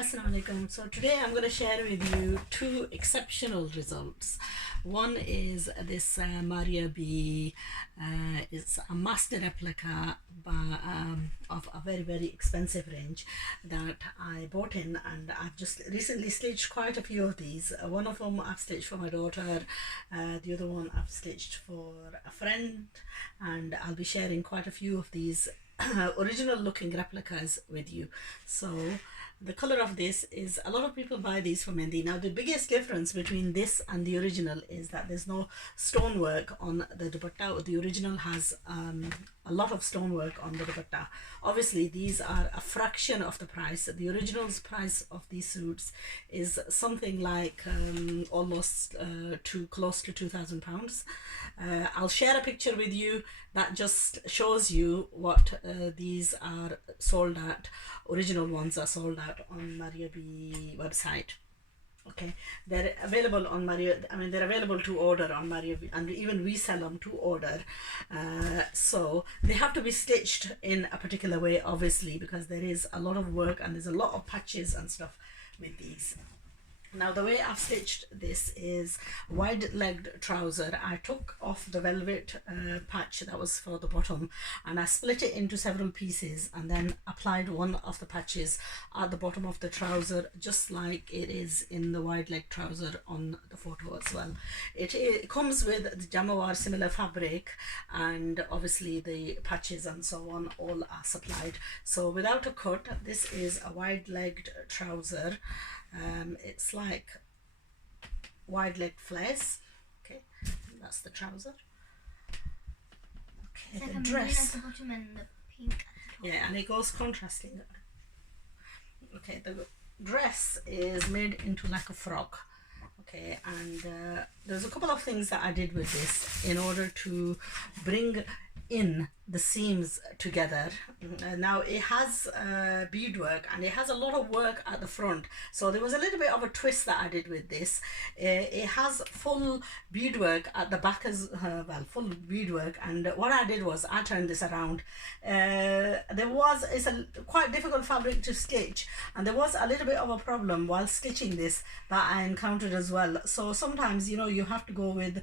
Assalamu alaikum. So today I'm going to share with you two exceptional results. One is this Maria B. It's a master replica of a very expensive range that I bought in, and I've just recently stitched quite a few of these. One of them I've stitched for my daughter, the other one I've stitched for a friend, and I'll be sharing quite a few of these original looking replicas with you. So the color of this is, a lot of people buy these for Mendi. Now the biggest difference between this and the original is that there's no stonework on the dupatta. The original has a lot of stonework on the dupatta. Obviously these are a fraction of the price. The original's price of these suits is something like almost close to £2,000. I'll share a picture with you that just shows you what these are sold at. Original ones are sold at on Maria B website. Okay, they're available on they're available to order on Maria B, and even we sell them to order. So they have to be stitched in a particular way, obviously, because there is a lot of work and there's a lot of patches and stuff with these. Now the way I've stitched this is wide-legged trouser. I took off the velvet patch that was for the bottom, and I split it into several pieces and then applied one of the patches at the bottom of the trouser, just like it is in the wide-leg trouser on the photo as well. It comes with the jamawar similar fabric, and obviously the patches and so on all are supplied. So without a cut, this is a wide-legged trouser. It's like wide leg flares. Okay, that's the trouser. Okay, it's the like dress. At the bottom and the pink at the top. Yeah, and it goes contrasting. Okay, the dress is made into like a frock. Okay, and there's a couple of things that I did with this in order to bring in the seams together. Now it has beadwork and it has a lot of work at the front, so there was a little bit of a twist that I did with this. It has full beadwork at the back as well, full beadwork, and what I did was I turned this around. It's a quite difficult fabric to stitch, and there was a little bit of a problem while stitching this that I encountered as well. So sometimes, you know, you have to go with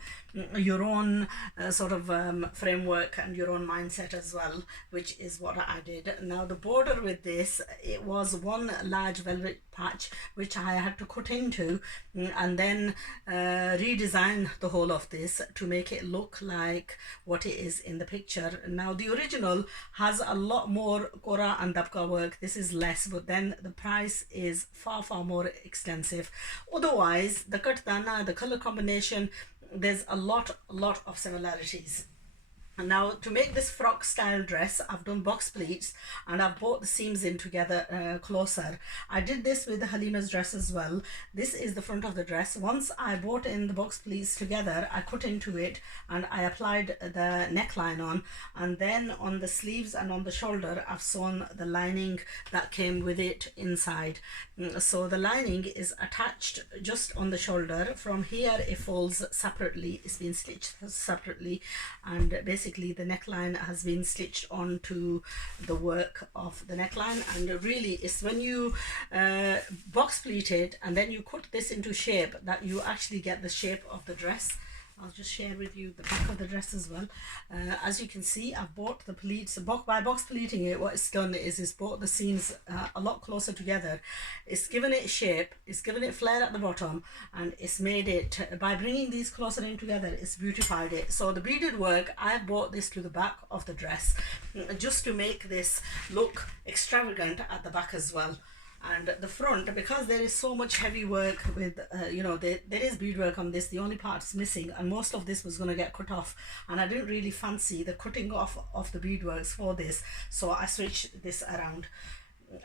your own sort of framework and your own mindset as well, which is what I did. Now the border with this, it was one large velvet patch which I had to cut into and then redesign the whole of this to make it look like what it is in the picture. Now the original has a lot more kora and dabka work. This is less, but then the price is far more extensive. Otherwise, the katdana, the color combination, there's a lot of similarities. And now to make this frock style dress, I've done box pleats and I've brought the seams in together closer. I did this with Halima's dress as well. This is the front of the dress. Once I brought in the box pleats together, I cut into it and I applied the neckline on, and then on the sleeves and on the shoulder I've sewn the lining that came with it inside. So the lining is attached just on the shoulder. From here it folds separately, it's been stitched separately, and basically the neckline has been stitched onto the work of the neckline. And really it's when you box pleat it and then you cut this into shape that you actually get the shape of the dress. I'll just share with you the back of the dress as well. As you can see, I've brought the pleats, by box pleating it, what it's done is it's brought the seams a lot closer together. It's given it shape, it's given it flare at the bottom, and it's made it, by bringing these closer in together, it's beautified it. So the beaded work, I brought this to the back of the dress just to make this look extravagant at the back as well. And the front, because there is so much heavy work with you know, there is beadwork on this, the only part is missing, and most of this was going to get cut off, and I didn't really fancy the cutting off of the beadworks for this, so I switched this around.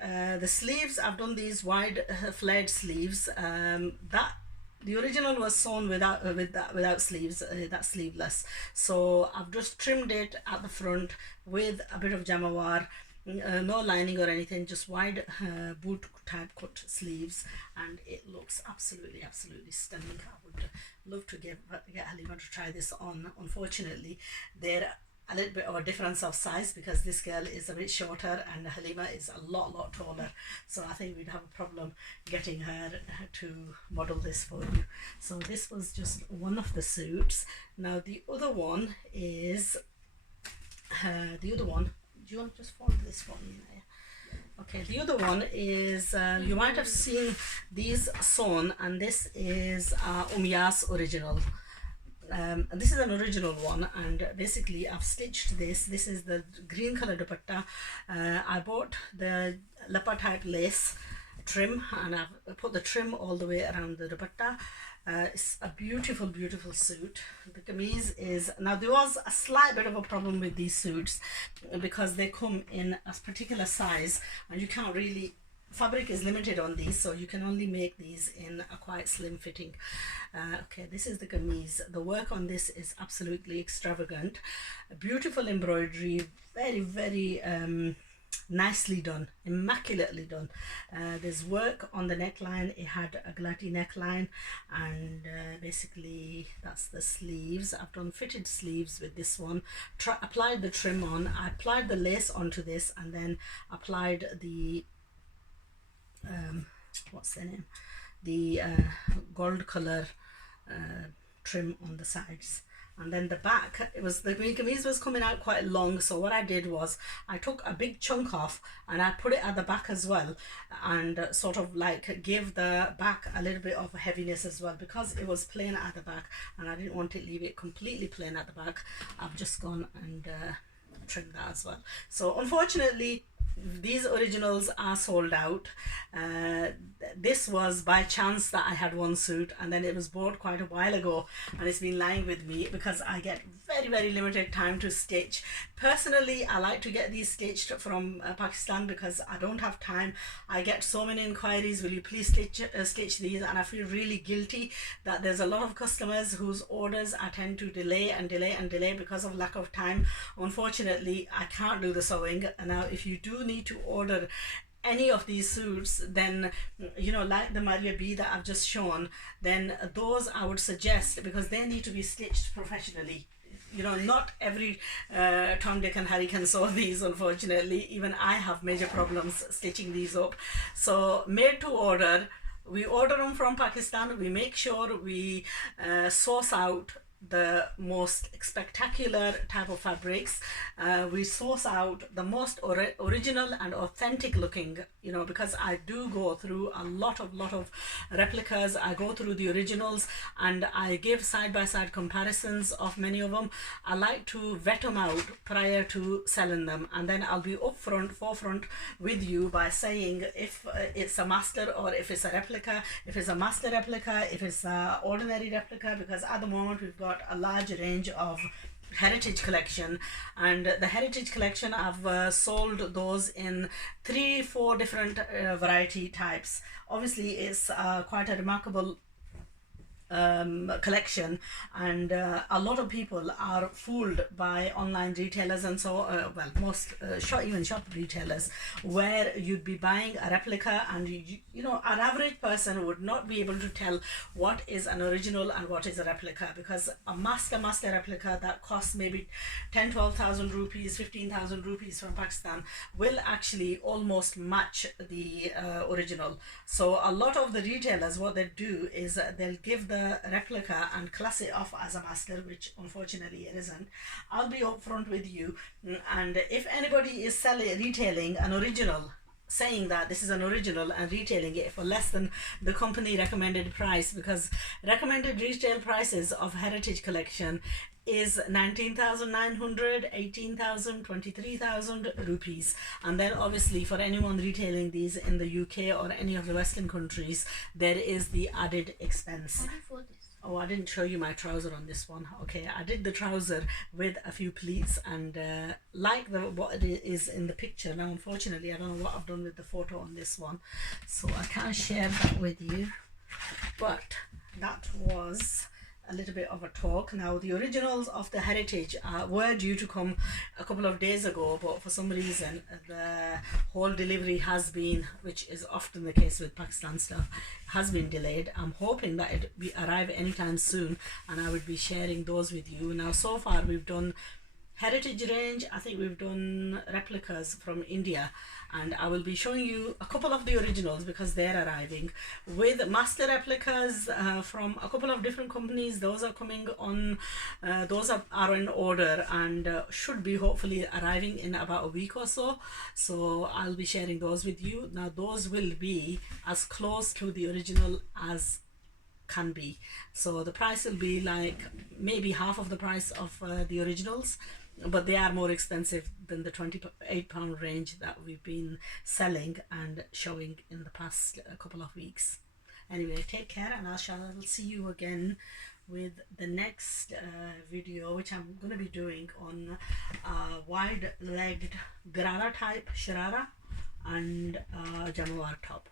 The sleeves, I've done these wide flared sleeves. The original was sewn without sleeves, that's sleeveless, so I've just trimmed it at the front with a bit of jamawar. No lining or anything, just wide boot type cut sleeves, and it looks absolutely stunning. I would love to get Halima to try this on. Unfortunately, there a little bit of a difference of size because this girl is a bit shorter and Halima is a lot taller, so I think we'd have a problem getting her to model this for you. So this was just one of the suits. Now the other one is do you want to just fold this for me there? Okay, the other one is you might have seen these sewn, and this is Umya's original. This is an original one, and basically I've stitched this. This is the green color dupatta. I bought the leopard type lace trim, and I've put the trim all the way around the dupatta. It's a beautiful suit. The kameez is, now there was a slight bit of a problem with these suits because they come in a particular size and you can't really, fabric is limited on these, so you can only make these in a quite slim fitting. Okay, this is the kameez. The work on this is absolutely extravagant. Beautiful embroidery, very nicely done, immaculately done. There's work on the neckline. It had a glati neckline, and basically that's the sleeves. I've done fitted sleeves with this one. Applied the trim on. I applied the lace onto this, and then applied the what's the name, the gold color trim on the sides. And then the back, it was, the kameez was coming out quite long, so what I did was I took a big chunk off and I put it at the back as well, and sort of like give the back a little bit of heaviness as well, because it was plain at the back and I didn't want to leave it completely plain at the back. I've just gone and trimmed that as well. So unfortunately these originals are sold out. This was by chance that I had one suit, and then it was bought quite a while ago, and it's been lying with me because I get very limited time to stitch. Personally, I like to get these stitched from Pakistan because I don't have time. I get so many inquiries, will you please stitch these, and I feel really guilty that there's a lot of customers whose orders I tend to delay because of lack of time. Unfortunately, I can't do the sewing. Now if you do need to order any of these suits, then you know, like the Maria B that I've just shown, then those I would suggest, because they need to be stitched professionally. You know, not every Tom, Dick and Harry can sew these, unfortunately. Even I have major problems stitching these up. So made to order, we order them from Pakistan. We make sure we source out the most spectacular type of fabrics. We source out the most original and authentic looking, you know, because I do go through a lot of replicas. I go through the originals and I give side-by-side comparisons of many of them. I like to vet them out prior to selling them, and then I'll be forefront with you by saying if it's a master or if it's a replica, if it's a master replica, if it's an ordinary replica, because at the moment we've got a large range of heritage collection, and the heritage collection I've sold those in 3-4 different variety types. Obviously it's quite a remarkable collection, and a lot of people are fooled by online retailers, and so well, most even shop retailers, where you'd be buying a replica and you know, an average person would not be able to tell what is an original and what is a replica, because a master replica that costs maybe 10,000-12,000 rupees, 15,000 rupees from Pakistan will actually almost match the original. So a lot of the retailers, what they do is they'll give the replica and class it off as a master, which unfortunately it isn't. I'll be upfront with you, and if anybody is retailing an original, saying that this is an original and retailing it for less than the company recommended price, because recommended retail prices of heritage collection is 19,900, 18,000, 23,000 rupees. And then obviously for anyone retailing these in the UK or any of the Western countries, there is the added expense. Oh, I didn't show you my trouser on this one. Okay, I did the trouser with a few pleats, and like what it is in the picture. Now unfortunately I don't know what I've done with the photo on this one, so I can't share that with you, but that was a little bit of a talk. Now the originals of the heritage were due to come a couple of days ago, but for some reason the whole delivery has been, which is often the case with Pakistan stuff, has been delayed. I'm hoping that it arrive anytime soon, and I will be sharing those with you. Now so far we've done heritage range, I think we've done replicas from India, and I will be showing you a couple of the originals because they're arriving with master replicas from a couple of different companies. Those are coming on, those are in order and should be hopefully arriving in about a week or so. So I'll be sharing those with you. Now those will be as close to the original as can be, so the price will be like maybe half of the price of the originals, but they are more expensive than the £28 range that we've been selling and showing in the past couple of weeks. Anyway, take care, and I shall see you again with the next video, which I'm going to be doing on wide-legged Garara type Sharara and Jamawar top.